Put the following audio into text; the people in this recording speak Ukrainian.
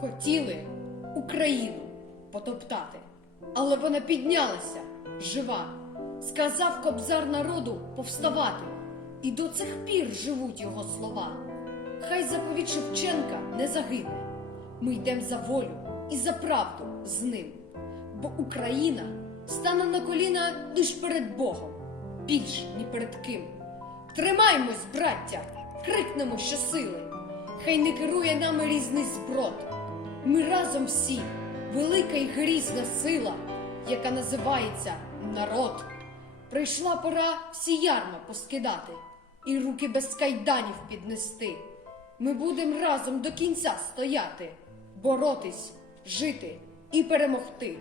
Хотіли Україну потоптати, але вона піднялася жива. Сказав кобзар народу повставати, і до цих пір живуть його слова. Хай заповідь Шевченка не загине. Ми йдемо за волю і за правду з ним. Бо Україна стане на коліна лиш перед Богом, більш ні перед ким. Тримаймось, браття, крикнемо щосили. Хай не керує нами різний зброд. Ми разом всі, велика й грізна сила, яка називається народ. Прийшла пора всі ярма поскидати і руки без кайданів піднести. Ми будемо разом до кінця стояти, боротись, жити і перемогти.